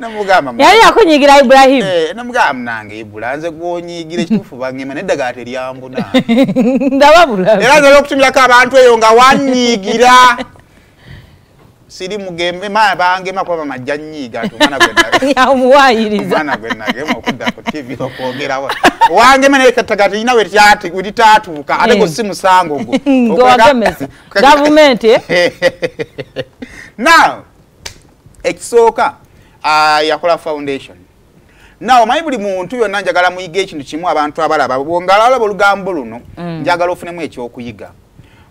namugamba yali akunyigira Ibrahim namugamba nange Ibula nze gwonyigira kitufu bangema neddaga teryambuna ndababula era nze okutumira abantu eyo nga wanyigira siri mugembe bangema kwa majja nyiga tumana gwenda ya muwayiriza mana gwenda gema okudda ku TV okwogerawo wangema ne katagati inawe tyati kuditatuka ate go simu sango go agemesa government now ekisooka yakola foundation now mayi buli muntu yonna njagala muyige ekintu kimu abantu abalaba bongalala olugambo luno njagala ofunemu ekyokuyiga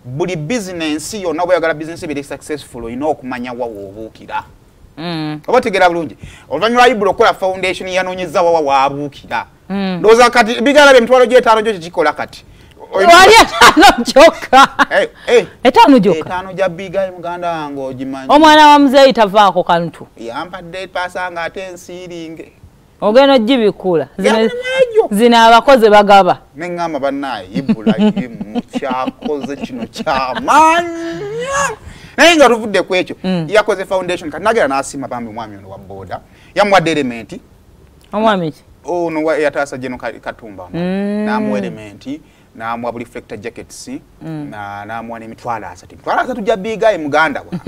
buli business yonna bweyagala business biri successful olina okumanya wawo obuukira oba tegera bulungi oluvannyuma Ibula okukola foundation yanoonyeza wawa waabuukira ndowooza kati bigala bye 5 gyo kikikola kati wali 5 kyokka etaano gyokka etaano gya biga muganda wange ogimanyi omwana wa muzeeyi tavaako kantu yampadde pasanga ate ensiiringe ogenda ogibikula zino abakozi bagaba neŋŋamba bannaye Ibula mukyakoze kino kyamaanya naye nga tuvudde ku ekyo yakoze foundation kati nagera n'asiima bambi omwami ono wa boda yamuwadde elementi omwami ki ono yataasa Jeno Katumba n'amuwa elementi n'amuwa buli reflector jackets n'amuwa n'emitwalo 3 gya bigayi muganda wa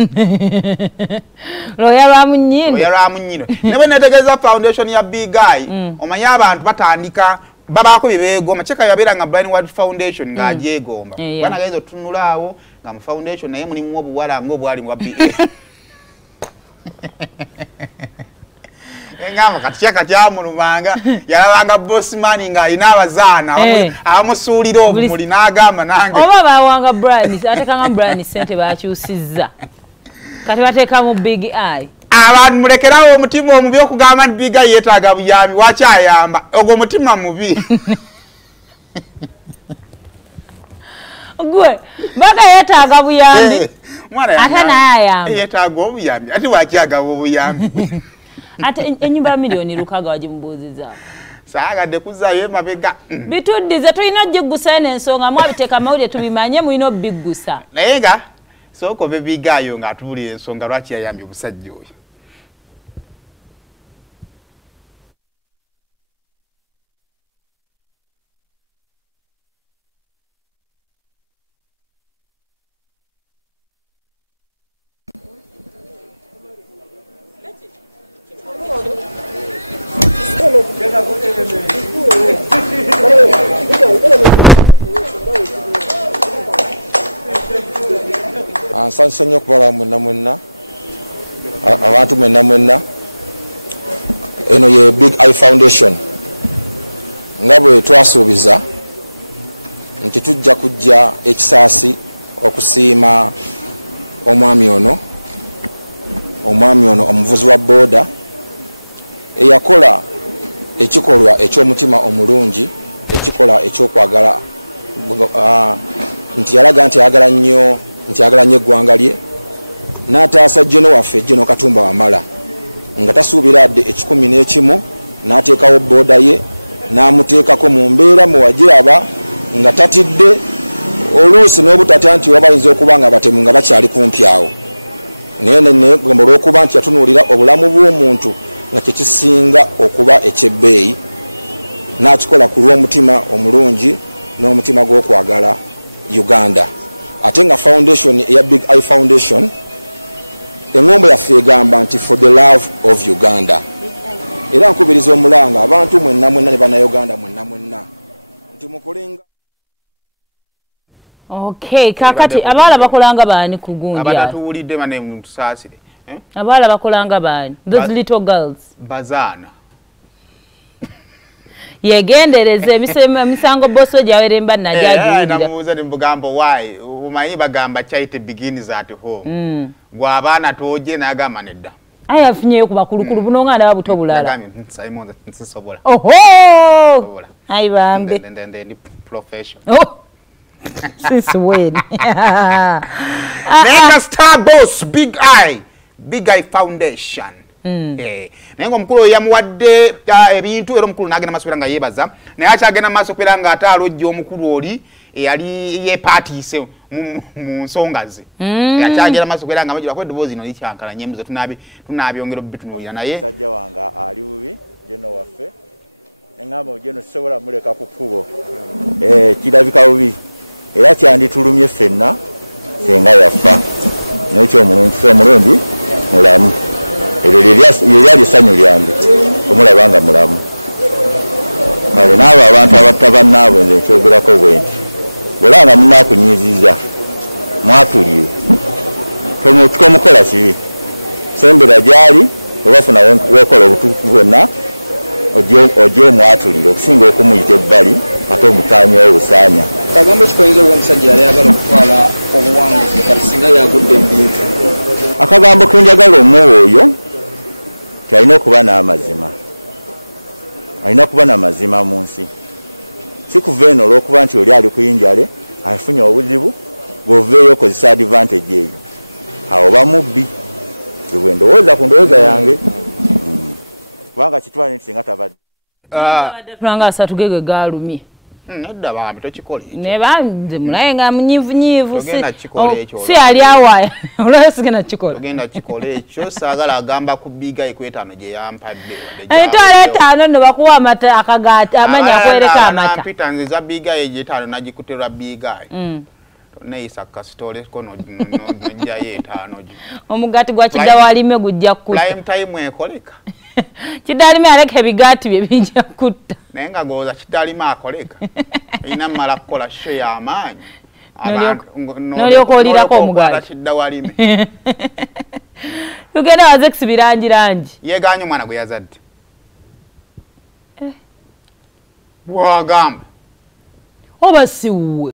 loyalwamu nnyindo ne bwe netegeeza foundation ya bigayi omanyi abantu batandika babaako bye beegomba kyeka yabeera nga Blind World Foundation ng'agyegomba bana gayinza otutunulaawo nga mu foundation naye mulimu obuwala ng'obwali mu engamba kati kyeka kyamulumanga yalabanga boss man ng'alina abazaana amusuulira obumuli n'agamba nange oba bawanga Brian atekanga Brian sente bakyusizza kati bateekamu big eye abantu mulekerawo omutima omubi okugamba nti biga yeetaaga buyambi wakyayamba ogwo mutima mubi gwe baga yeetaaga buyambi ate naye ayamba yeetaaga obuyambi ate wakyagaba obuyambi ate ennyumba ya miliyoni Lukaga wagimubuuzizaawo saagadde kuzaayo emabega bituddize tulina ogiggusa n'ensonga mwabiteeka amawulire tubimanye mulina obiggusa naye nga sooka obe bigaayo ng'atubuulira ensonga lwaki yayambye omusajja oyo Nsanyuse nnyo okubala mwenna abantu mwenna eno ye Big Eye Foundation nga bwe twasuubiza nti tujja kujja ekisaasi okusiima omwami ono omuvuzi wa booda eyakola ekikolwa eky'omutima omulungi ekikola ekyokwagala nti yalaga nti ayagala nnyo eggwanga lye n'ataasa Jeno waffe Jeno Katumba Wamala nga tasuubira adde 11 n'ateekawo booda ye n'amuteekako mu mbeera muwagiraba nga tatidde oluusi n'obutatya nti wabayinza okuba nga batemu nga bakyali kumpi awo naye negamba olw'okuba nti yatunuulira obulamu bw'omuntu nga kyekisinga okuba ekyebbeeyi n'akikola ku lw'omutima omulungi n'omutima gw'okwagala Uganda ate nga foundation eya Big Eye Foundation engombo yaffe egamba nti for the love of Uganda era nkubiriza omulanga abantu mwenna ne bannayuganda mwenna nti mukolenga okay kakati abaala bakolanga baani ku gundi abatatuwulidde bane mutusaasire abaala bakolanga baani those little girls bazana yegendereze emisango boso gyaweremba najagirira namubuuza ne mbugambo why umanyi bagamba charity begins at home gw'abaana tooje n'agamba nedda aye afunyeyo ku bakulukulu buno nga ndaba buto bulala Simon nsisobola ayi bambe ndi profession since when Mega Star Boss Big Eye Foundation naye ng'omukulu yamuwadde ebintu era omukulu n'agenda maaso nga yeebaza naye akyagenda maaso kubeera ng'ate alojja omukulu oli eyali yeepaatiise mu nsonga ze yakyagera maaso kwera nga bajira kwedoboozi no likyankala nyembuzo tunabyongera bitunulira naye sajja wanga ali bubi jeno waffe engamba jeno sobola muleka ku kkubo kirabika bubi era kyanditulumye ffenna senga yafa nekyo omulungi mulamu eryo lyali essanyu lyange omulaba nga mulamu kale naabo abantu abatta bannaabwe nze nkyogerako bwenti olanga munakunyiziza mwatulire tomukola kibi sembera gyali obafuna wekola obutuufu bwonna ojje mwatulire okusinga okumuyita ebbali ate omutanyawo obusaanya kagambo kikoyinza okuba omusajja yali ayagala okutwala obuwanguzi kati singa yagudde ebintu akagambo kenjagala omuwa oyo alina okuba n'amazima alina okuba n'amazima mu nsi si kuva eno olw'okuba nti oli ali kuyinjale afunye obuzibu bw'oveeyo okozesa advantage eyo awo bamubbi bwe ndowooza ku ndowooza yange kubanga kitwale nti singa tabadde tulanga asatu gege galumye nedda bambi tokikola ne banze mulaye nga munyivu si ali awaya olwayo sigenda kikola ogenda kikola ekyo saagala agamba ku biga ekwetaano gye yampadde etwala etaano no bakuwa amata akagati amanya akwereka amata mpita nze za biga egyetaano nagikuterwa biga neeyisa kasitole ko nojjayo etaano gyo omugati gwa kidawalime gujja kutta prime time ekoleka kidalime aleka ebigaati bye bijja kutta naye nga gooza kidalime akoleka erina mmala kukola sho y'amaanyi nolyoka olirako omugaati kiddawalime tugenda wazekisi birangirangi yeeganye omwana gwe yazadde bwagamba oba siwuwe